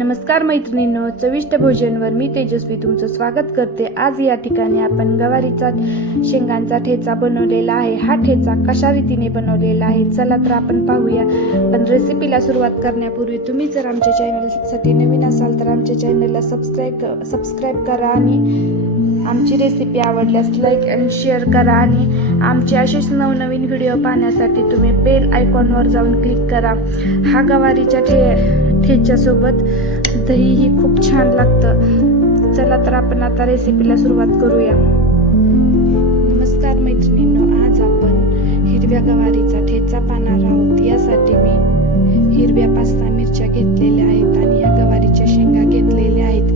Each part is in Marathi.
नमस्कार मैत्रिणींनो चविष्ट भोजनवर मी तेजस्वी तुमचं स्वागत करते. आज या ठिकाणी आपण गवारीचा शेंगांचा ठेचा बनवलेला आहे. हा ठेचा कशा रीतीने बनवलेला आहे? चला तर आपण पाहूया. पण रेसिपीला सुरुवात करण्यापूर्वी तुम्ही जर आमच्या चॅनलसाठी नवीन असाल तर आमच्या चॅनलला सबस्क्राईब सबस्क्राईब करा आणि आमची रेसिपी आवडल्यास लाईक अँड शेअर करा आणि आमचे असेच नवनवीन व्हिडिओ पाहण्यासाठी तुम्ही बेल आयकॉनवर जाऊन क्लिक करा. हा गवारीच्या ठे ठेच्यासोबत दहीही खूप छान लागतं. चला तर आपण आता रेसिपीला सुरुवात करूया. नमस्कार मैत्रिणींनो आज आपण हिरव्या गवारीचा ठेचा पाहणार आहोत. यासाठी मी हिरव्या पाच सहा मिरच्या घेतलेल्या आहेत आणि या गवारीच्या शेंगा घेतलेल्या आहेत.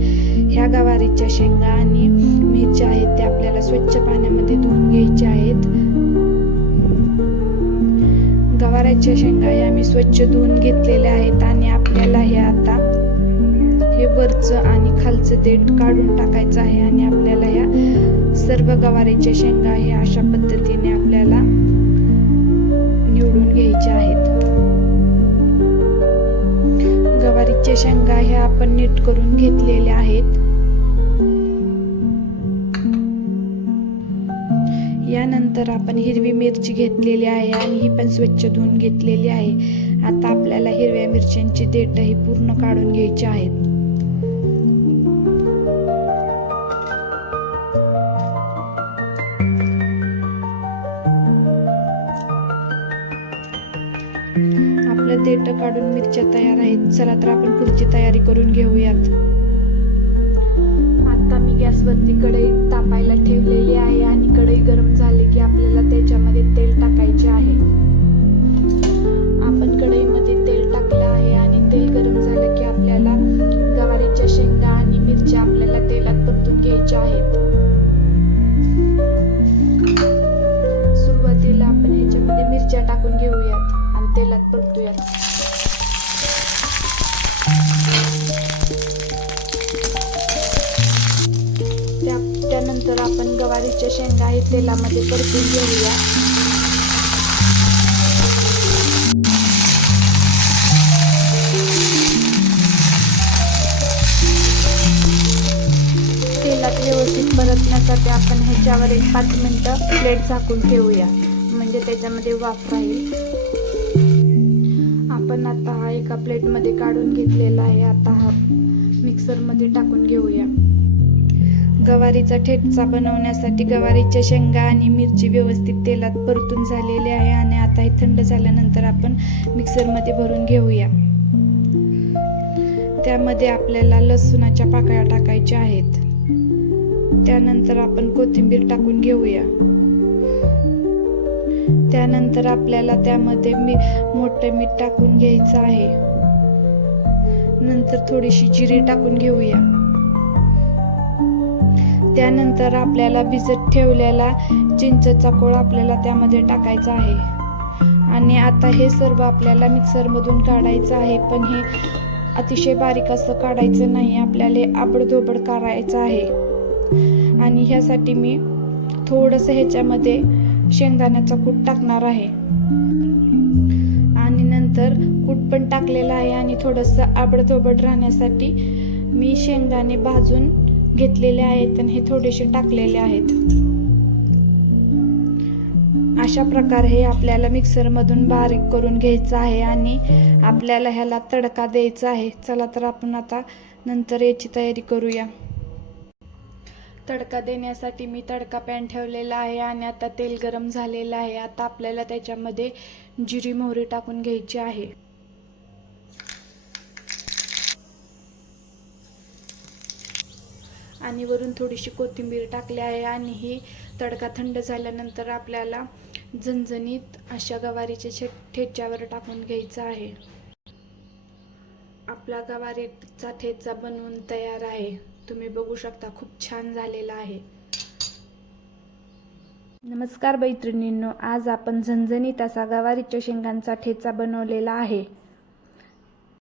ह्या गवारीच्या शेंगा आणि मिरच्या आहेत त्या आपल्याला स्वच्छ पाण्यामध्ये धुवून घ्यायच्या आहेत. गवाराच्या शेंगा या मी स्वच्छ धुवून घेतलेल्या आहेत आणि आपल्याला हे आता वरचं आणि खालचं देठ काढून टाकायचं आहे आणि आपल्याला या सर्व गवारीच्या शेंगा हे अशा पद्धतीने आपल्याला निवडून घ्यायच्या आहेत. गवारीच्या शेंगा ह्या आपण नीट करून घेतलेल्या आहेत. यानंतर आपण हिरवी मिरची घेतलेली आहे आणि ही पण स्वच्छ धुवून घेतलेली आहे. आता आपल्याला हिरव्या मिरच्यांची देठ ही पूर्ण काढून घ्यायची आहेत. देठ काढून मिरच्या तयार आहेत. चला तर आपण पुढची तयारी करून घेऊयात. आता मी गॅसवरती कढई तापायला ठेवलेली आहे आणि कढई गरम झाली की आपल्याला त्याच्यामध्ये तेल टाकायचे आहे. आपण कढईमध्ये तेल टाकलं आहे ज्वारीच्या शेंगा हे तेलामध्ये परतून घेऊया. तेलात व्यवस्थित परतण्यासाठी आपण ह्याच्यावर एक पाच मिनटं प्लेट झाकून ठेवूया. म्हणजे त्याच्यामध्ये वाफ राहील. आपण आता हा एका प्लेटमध्ये काढून घेतलेला आहे. आता हा मिक्सरमध्ये टाकून घेऊया. गवारीचा ठेचा बनवण्यासाठी गवारीच्या शेंगा आणि मिरची व्यवस्थित तेलात परतून झालेली आहे आणि आता हे थंड झाल्यानंतर आपण मिक्सरमध्ये भरून घेऊया. त्यामध्ये आपल्याला लसूणाच्या पाकळ्या टाकायच्या आहेत. त्यानंतर आपण कोथिंबीर टाकून घेऊया. त्यानंतर आपल्याला त्यामध्ये मी मोठं मीठ टाकून घ्यायचं आहे. नंतर थोडीशी जिरी टाकून घेऊया. त्यानंतर आपल्याला भिजत ठेवलेला चिंचचा कोळ आपल्याला त्यामध्ये टाकायचा आहे. आणि आता हे सर्व आपल्याला मिक्सरमधून काढायचं आहे पण हे अतिशय बारीक असं काढायचं नाही आपल्याला आबडधोबड करायचं आहे. आणि ह्यासाठी मी थोडंसं ह्याच्यामध्ये शेंगदाण्याचा कूट टाकणार आहे. आणि नंतर कूट पण टाकलेलं आहे आणि थोडंसं आबडधोबड राहण्यासाठी मी शेंगदाणे भाजून घेतलेले आहेत आणि हे थोडेसे टाकलेले आहेत. अशा प्रकारे हे आपल्याला मिक्सरमधून बारीक करून घ्यायचं आहे आणि आपल्याला ह्याला तडका द्यायचा आहे. चला तर आपण आता नंतर याची तयारी करूया. तडका देण्यासाठी मी तडका पॅन ठेवलेला आहे आणि आता तेल गरम झालेलं आहे. आता आपल्याला त्याच्यामध्ये जिरी मोहरी टाकून घ्यायची आहे. आणि वरून थोडीशी कोथिंबीर टाकली आहे आणि ही तडका थंड झाल्यानंतर आपल्याला झणझणीत अशा गवारीच्या छे ठेच्यावर टाकून घ्यायचं आहे. आपला गवारीचा ठेचा बनवून तयार आहे. तुम्ही बघू शकता खूप छान झालेला आहे. नमस्कार मैत्रिणींनो. आज आपण झणझणीत असा गवारीच्या शेंगांचा ठेचा बनवलेला आहे.